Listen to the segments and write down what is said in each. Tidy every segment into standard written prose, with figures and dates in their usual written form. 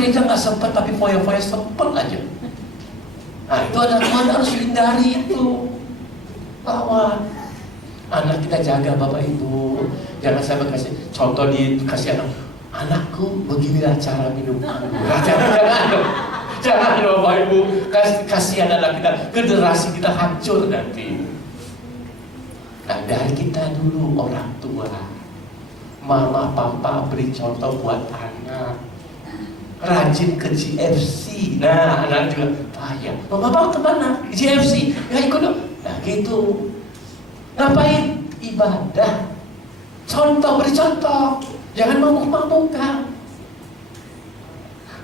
gereja nggak sempat, tapi foya-foya sempat aja. Nah itu Tuhan harus hindari itu. Lawan anak kita, jaga Bapak Ibu. Jangan sampai kasih contoh, dikasih anakku beginilah cara minum anggur. Jangan Bapak Ibu, kasihan anak kita, generasi kita hancur nanti. Nah dari kita dulu orang tua, mama papa beri contoh buat anak. Rajin ke GFC. Nah anak juga, ya mama papa kemana? GFC, ya ikut dong. Nah gitu. Ngapain? Ibadah. Contoh, beri contoh. Jangan mabuk-mabukan.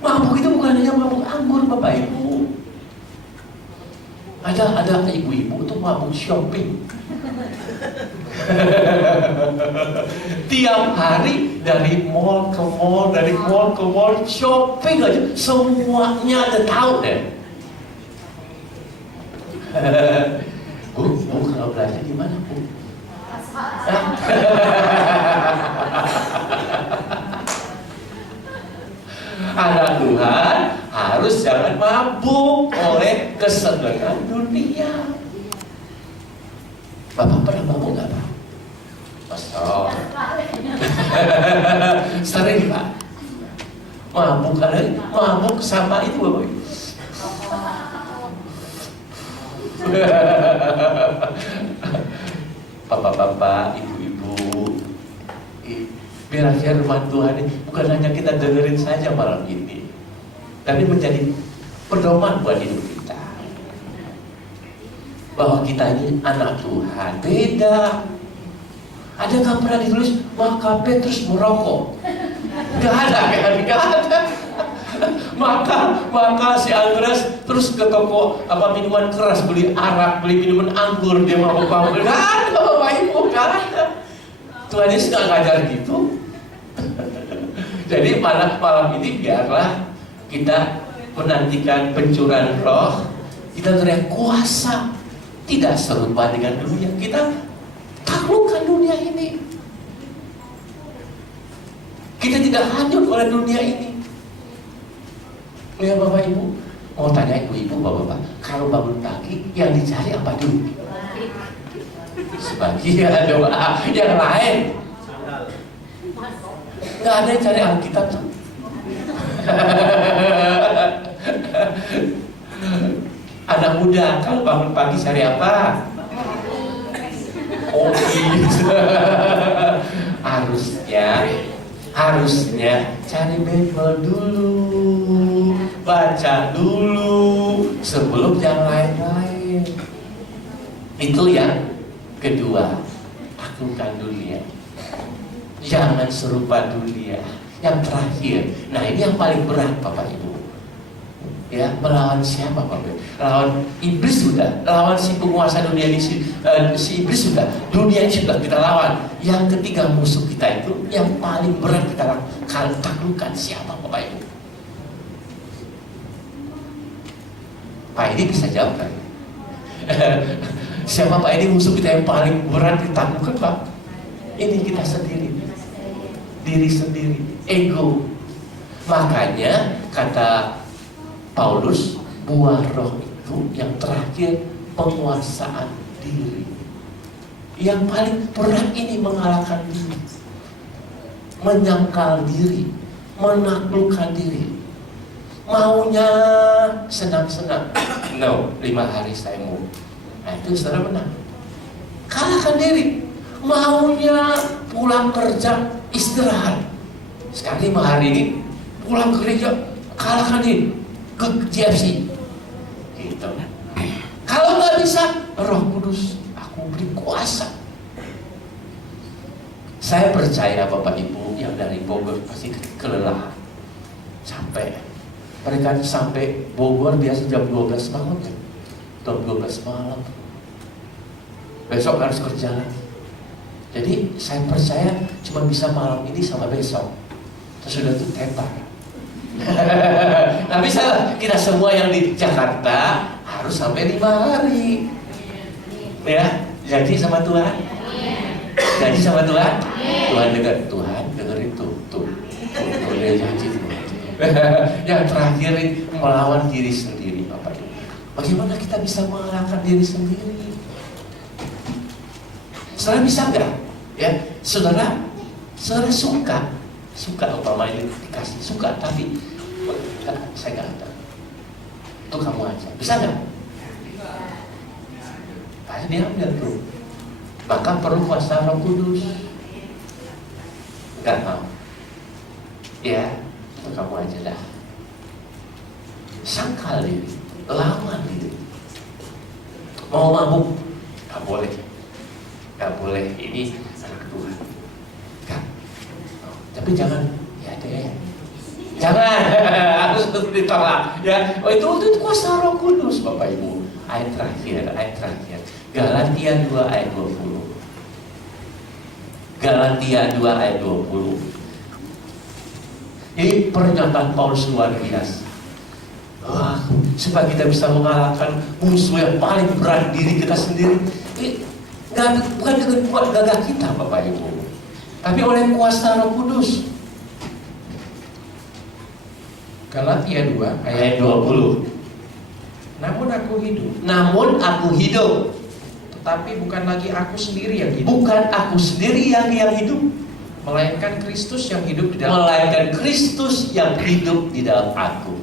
Mabuk itu bukan hanya mabuk anggur Bapak Ibu. Ada ibu-ibu tuh mabuk shopping. Tiap hari dari mall ke mall, dari mall ke mall, shopping aja. Semuanya ada tahu deh. Bu, kalau belanja gimana Bu? Anak Tuhan harus jangan mabuk oleh kesenangan dunia. Bapak pernah mabuk nggak Pak? Pastor. Sering Pak. Mabuk sama itu Bapak. Bapak-bapak, ibu-ibu, biar firman Tuhan ini bukan hanya kita dengerin saja malam ini, tapi menjadi pedoman buat hidup kita. Bahwa kita ini anak Tuhan, beda. Ada nggak pernah ditulis maka Petrus merokok? Gak ada. Maka si Andreas terus ke toko minuman keras, beli arak, beli minuman anggur, dia mabuk-mabuk. Gak ada Bapak Ibu, gak ada. Tuhan Yesus gak ngajar gitu. Jadi malam ini biarlah kita menantikan pencurahan roh. Kita teriak kuasa, tidak serupa dengan dunia. Kita taklukkan dunia ini. Kita tidak hanyut oleh dunia ini. Ya Bapak Ibu, mau tanya ibu-ibu, bapak-bapak, kalau bangun pagi yang dicari apa dulu? Sebagian doa, yang lain nggak ada yang cari Alkitab tuh. Anak muda kalau bangun pagi cari apa? Harusnya cari Bible dulu, baca dulu sebelum yang lain-lain. Itu yang kedua, taklukkan dunia. Jangan serupa dunia. Yang terakhir, nah ini yang paling berat Bapak Ibu. Ya, melawan siapa Bapak Ibu? Lawan iblis sudah, lawan si penguasa dunia ini, si iblis sudah, dunia ini sudah kita lawan. Yang ketiga musuh kita itu yang paling berat kita taklukkan siapa Bapak Ibu? Pak Edi bisa jawab kan? Siapa Pak Edi musuh kita yang paling berat ditaklukkan Pak? Ini kita sendiri, diri sendiri, ego. Makanya kata Paulus, buah roh itu yang terakhir penguasaan diri. Yang paling berat ini mengalahkan diri, menyangkal diri, menaklukkan diri. Maunya senang-senang, no, 5 hari saya mau. Nah itu saudara menang. Kalahkan diri. Maunya pulang kerja istirahat, sekali 5 hari ini pulang ke gereja, kalahkan diri ke GFC gitu. Kalau nggak bisa, Roh Kudus aku beri kuasa. Saya percaya Bapak Ibu yang dari Bogor pasti kelelahan, capek. Mereka sampai Bogor biasa jam 12 malam ya, jam 12 malam. Besok harus kerja lagi. Jadi saya percaya cuma bisa malam ini sama besok, terus sudah itu tepar. Tapi kita semua yang di Jakarta harus sampai 5 hari. Ya, janji sama Tuhan. Janji sama Tuhan. Tuhan dengar, Tuhan dengerin tuh dia janji Tuhan. Yang terakhir melawan diri sendiri, Bapak Ibu. Bagaimana kita bisa mengalahkan diri sendiri? Saudara bisa nggak? Ya, saudara suka umpamanya dikasih suka, tapi saya nggak ada. Itu kamu aja, bisa nggak? Pasti diambil tuh. Maka perlu kuasa Roh Kudus. Nggak mau. Ya, itu kamu aja dah. Sangkal diri, lawan diri. Mau mabuk, nggak boleh. Nggak boleh, ini anak Tuhan. Nggak. Tapi jangan, ya deh. Jangan, harus ditolak. Ya, itu kuasa Roh Kudus, Bapak Ibu. Ayat terakhir. Galatia 2 ayat 20. Galatia 2 ayat 20. Ini pernyataan Paulus luar biasa. Supaya kita bisa mengalahkan musuh yang paling berat, diri kita sendiri. Bukan dengan kuat gagah kita, Bapak Ibu, tapi oleh kuasa Roh Kudus. Galatia 2 Ayat 20. Namun aku hidup, tetapi bukan lagi aku sendiri yang hidup, Bukan aku sendiri yang hidup, melainkan Kristus yang hidup di dalam. melainkan Kristus yang hidup di dalam aku.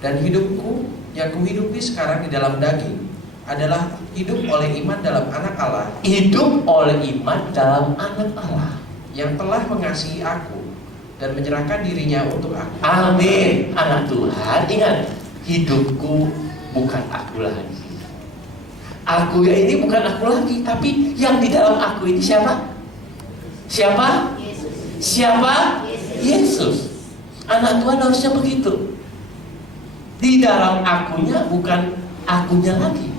Dan hidupku yang kuhidupi sekarang di dalam daging adalah hidup oleh iman dalam Anak Allah Hidup oleh iman dalam Anak Allah yang telah mengasihi aku dan menyerahkan dirinya untuk aku. Amin. Anak Tuhan, ingat, hidupku bukan aku lagi. Aku ya ini bukan aku lagi, tapi yang di dalam aku ini siapa? Siapa? Siapa? Yesus. Anak Tuhan harusnya begitu. Di dalam akunya bukan akunya lagi.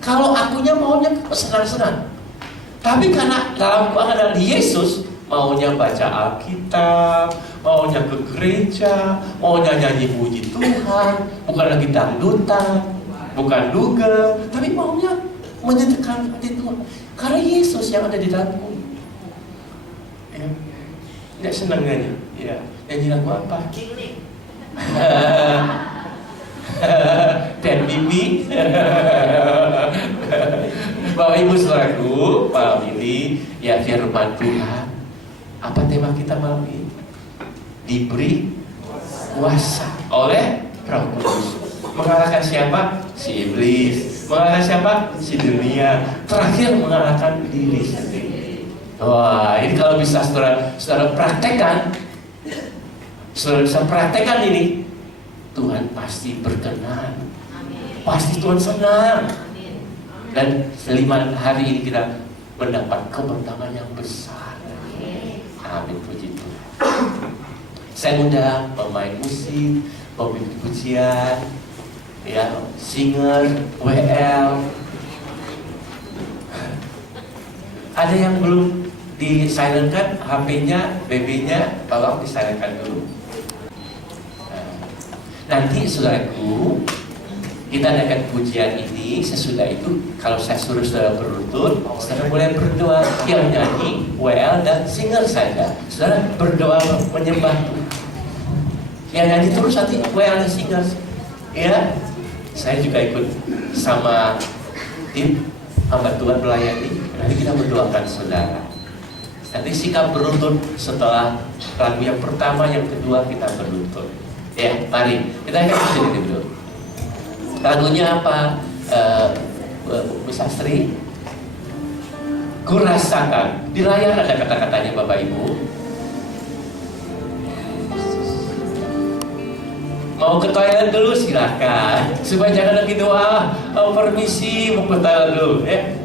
Kalau akunya maunya senang-senang, tapi karena dalam aku adalah Yesus, maunya baca Alkitab, maunya ke gereja, maunya nyanyi puji Tuhan, bukan lagi dangdutan, bukan dugem, tapi maunya menyentuhkan hati Tuhan. Karena Yesus yang ada di dalamku. Ya. Tidak senang nyanyi. Ya. Nyanyi lagu apa? Dan Bibi. Bapak Ibu Saudaraku, malam ini ya firman Tuhan. Apa tema kita malam ini? Diberi kuasa oleh Roh Kudus. Mengalahkan siapa? Si iblis. Mengalahkan siapa? Si dunia. Terakhir mengalahkan diri sendiri. Wah, ini kalau bisa saudara praktekkan, saudara bisa praktekkan ini, Tuhan pasti berkenan. Pasti Tuhan senang. Dan selima hari ini kita mendapat kemenangan yang besar. Amin, puji Tuhan. Saya undang pemain musik, pemimpin pujian, ya, singer, WL. Ada yang belum disilentkan HP-nya, BB-nya, tolong disilentkan dulu. Nanti saudaraku, kita adakan pujian ini. Sesudah itu, kalau saya suruh saudara beruntun, saudara boleh berdoa. Yang nyanyi, WL dan singer saja. Saudara berdoa menyembah Tuhan. Yang nyanyi terus nanti WL dan singer. Ya, saya juga ikut sama tim hamba Tuhan melayani. Nanti kita berdoakan saudara. Nanti sikap beruntun setelah lagu yang pertama, yang kedua kita beruntun. Ya, mari kita akan sini dulu. Lagunya apa? Bu Sastri? Kurasakan. Di layar ada kata-katanya Bapak Ibu. Mau ke toilet dulu silakan. Supaya jangan lagi doa. Permisi, mau ke toilet dulu. Ya.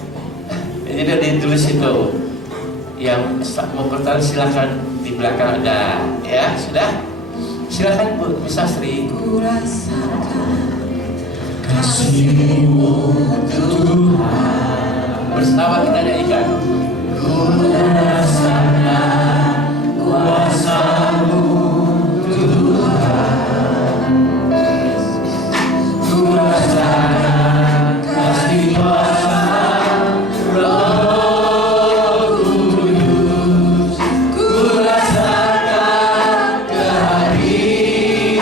Jadi ada ditulis itu. Yang mau ke toilet silakan, di belakang ada. Ya, sudah. Silakan Bu Sastri. Kurasakan kasih-Mu Tuhan, bersama kita nyanyikan. Kurasakan kuasa-Mu Tuhan, kurasakan kasih kuasa Roh Kudus, kurasakan kehadiran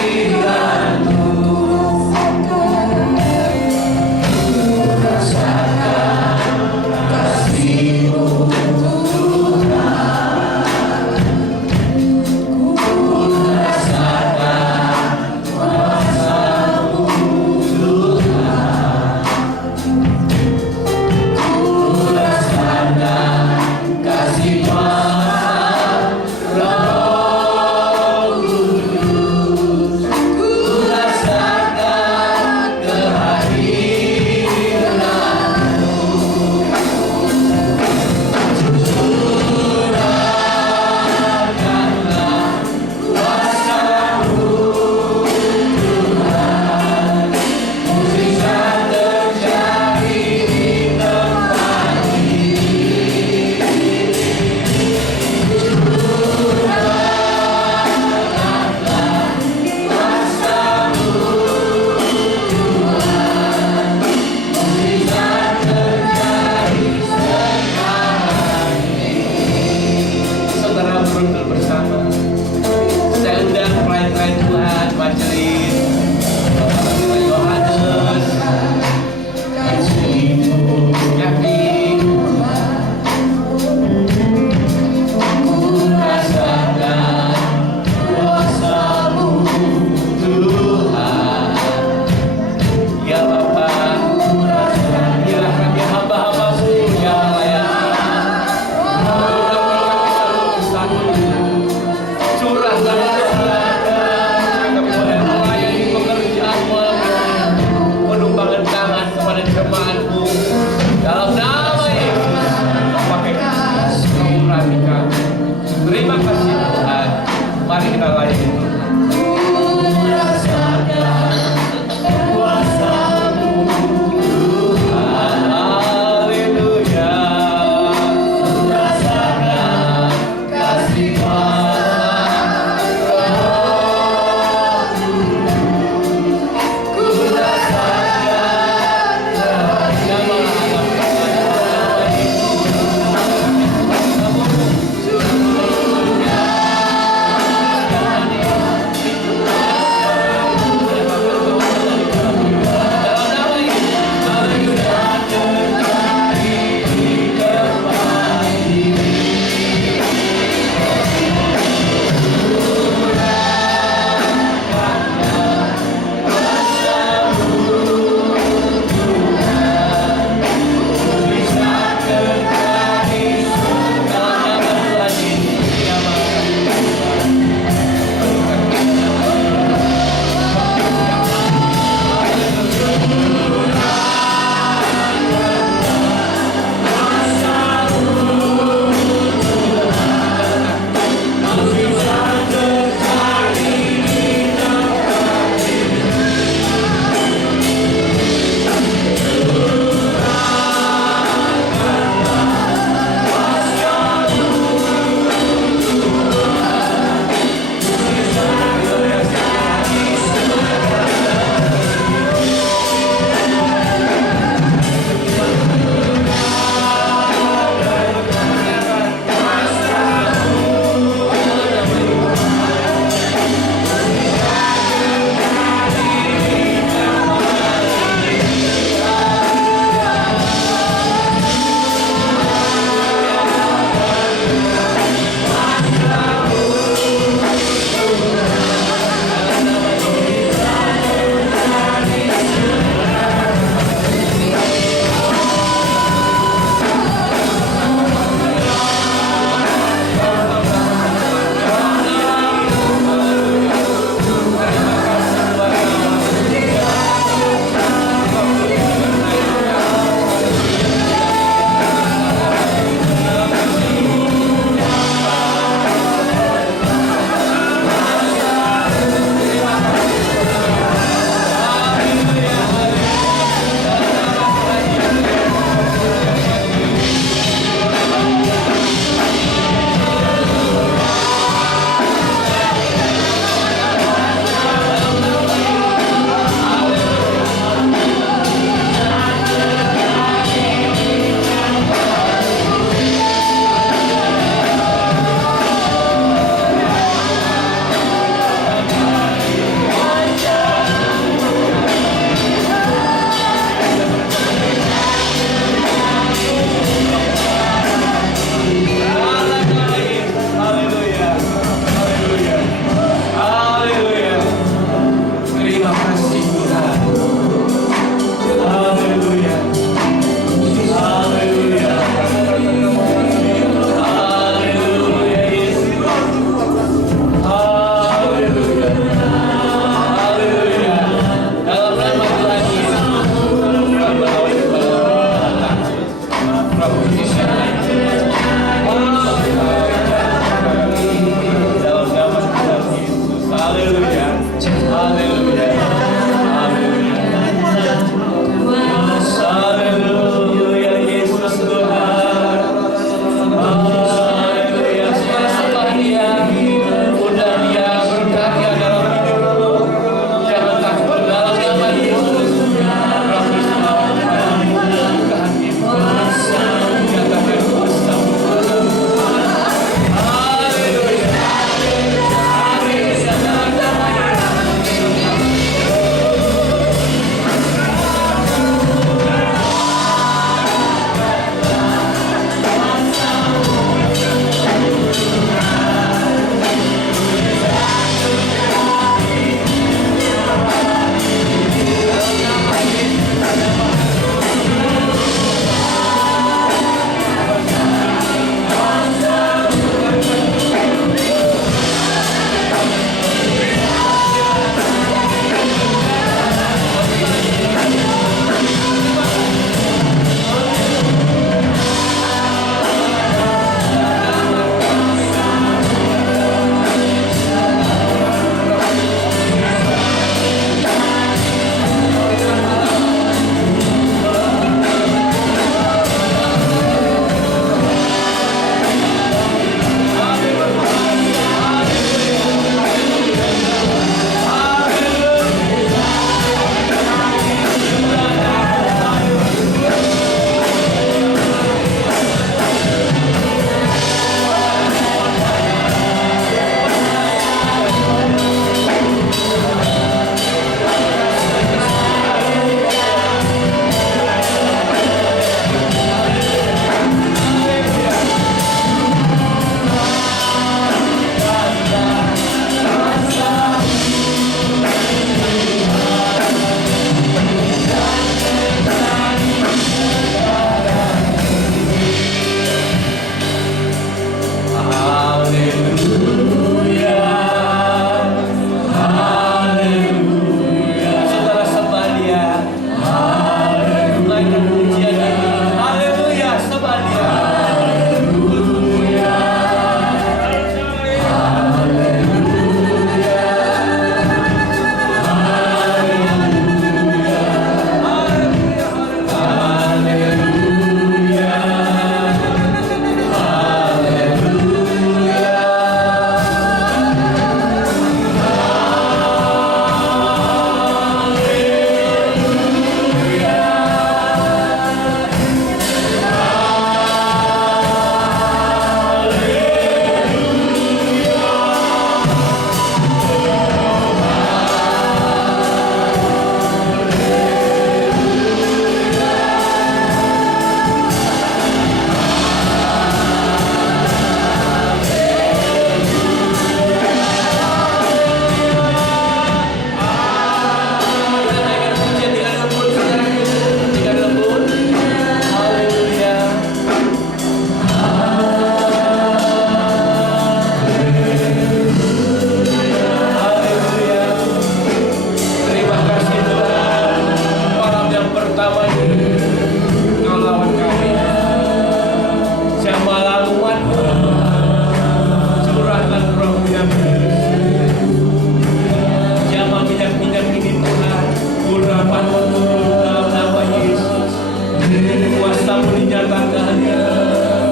Kuasa-Mu dinyatakan,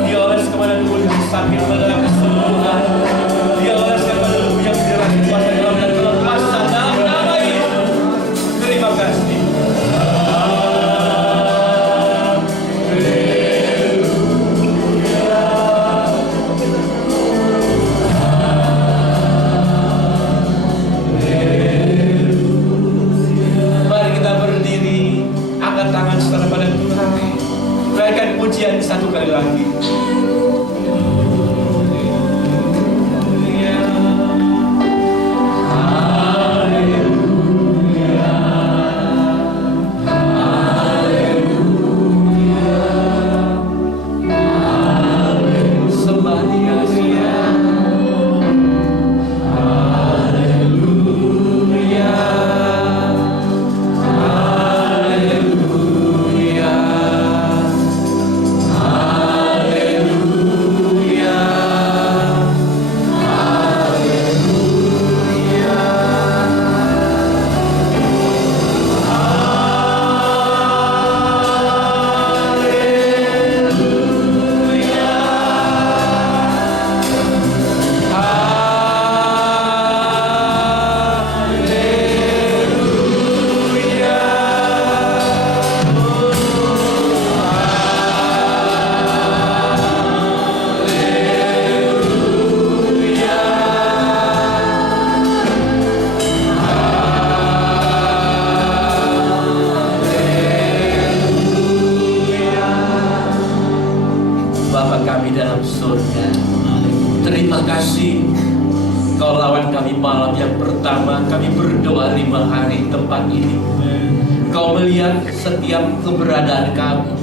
dioles kepada tubuh yang sakit pada kesembuhan, dioles kepada tubuh yang dirasa kuasa dalam dan terlepas dalam nama Yesus. Terima kasih. Mari kita berdiri, angkat tangan saudara pada Tuhan. Berikan pujian satu kali lagi. Sembah Dia, Bapa kami dalam surga, terima kasih Kau lawan kami malam yang pertama. Kami berdoa 5 hari di tempat ini. Kau melihat setiap keberadaan kami.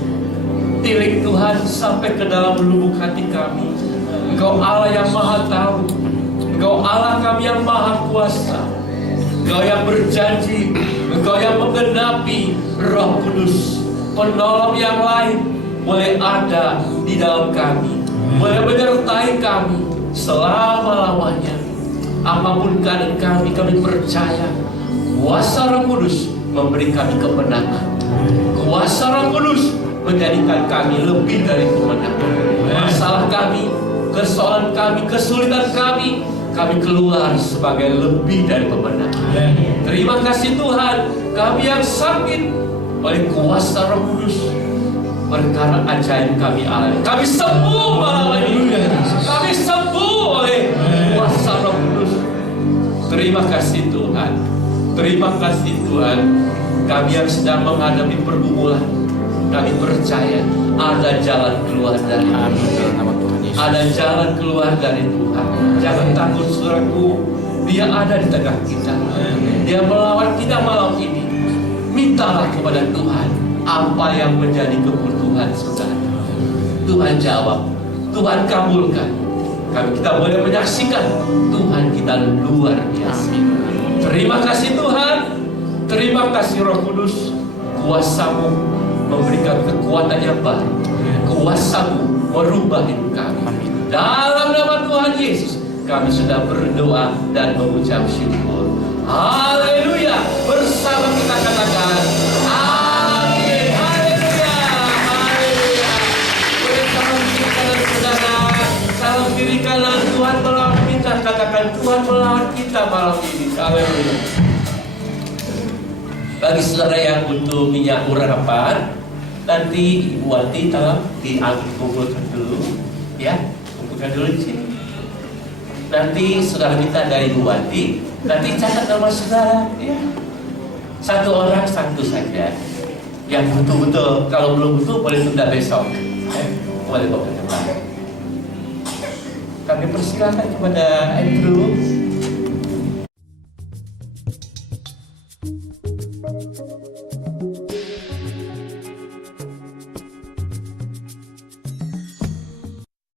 Tilik Tuhan sampai ke dalam lubuk hati kami. Engkau Allah yang maha tahu. Engkau Allah kami yang maha kuasa. Engkau yang berjanji. Engkau yang menggenapi. Roh Kudus, penolong yang lain boleh ada di dalam kami, boleh menyertai kami selama-lamanya. Apapun keadaan kami percaya kuasa Roh Kudus memberi kami kemenangan. Kuasa Roh Kudus menjadikan kami lebih dari pemenang. Masalah kami, kesoalan kami, kesulitan kami keluar sebagai lebih dari pemenang. Terima kasih Tuhan, kami yang sakit oleh kuasa Roh Kudus, perkara ajaib kami alami. Kami sembuh malam ini. Kami sembuh oleh kuasa Roh Kudus. Terima kasih Tuhan. Terima kasih Tuhan. Kami yang sedang menghadapi pergumulan, kami percaya ada jalan keluar dari Tuhan. Ada jalan keluar dari Tuhan. Jangan takut saudaraku. Dia ada di tengah kita. Dia melawan kita malam ini. Mintalah kepada Tuhan apa yang menjadi kebutuhan saudara. Tuhan jawab, Tuhan kabulkan. Kita boleh menyaksikan Tuhan kita luar biasa. Terima kasih Tuhan. Terima kasih Roh Kudus. Kuasa-Mu memberikan kekuatan yang baru. Kuasa-Mu merubah hidup kami. Dalam nama Tuhan Yesus kami sudah berdoa dan mengucap syukur. Haleluya. Bersama kita katakan amin. Haleluya. Haleluya. Bersama kita saudara, salam kiri kanan. Tuhan melawan kita. Katakan Tuhan melawan kita malam ini. Haleluya. Bagi saudara yang butuh minyak urapan, nanti Ibu Wati tolong dikumpulkan dulu, ya, kumpulkan dulu di sini. Nanti saudara kita dari Ibu Wati, nanti catat nama saudara, ya. Satu orang satu saja. Yang betul-betul, kalau belum butuh boleh tunda besok. Boleh bawa ke depan. Kami persilakan kepada Andrew.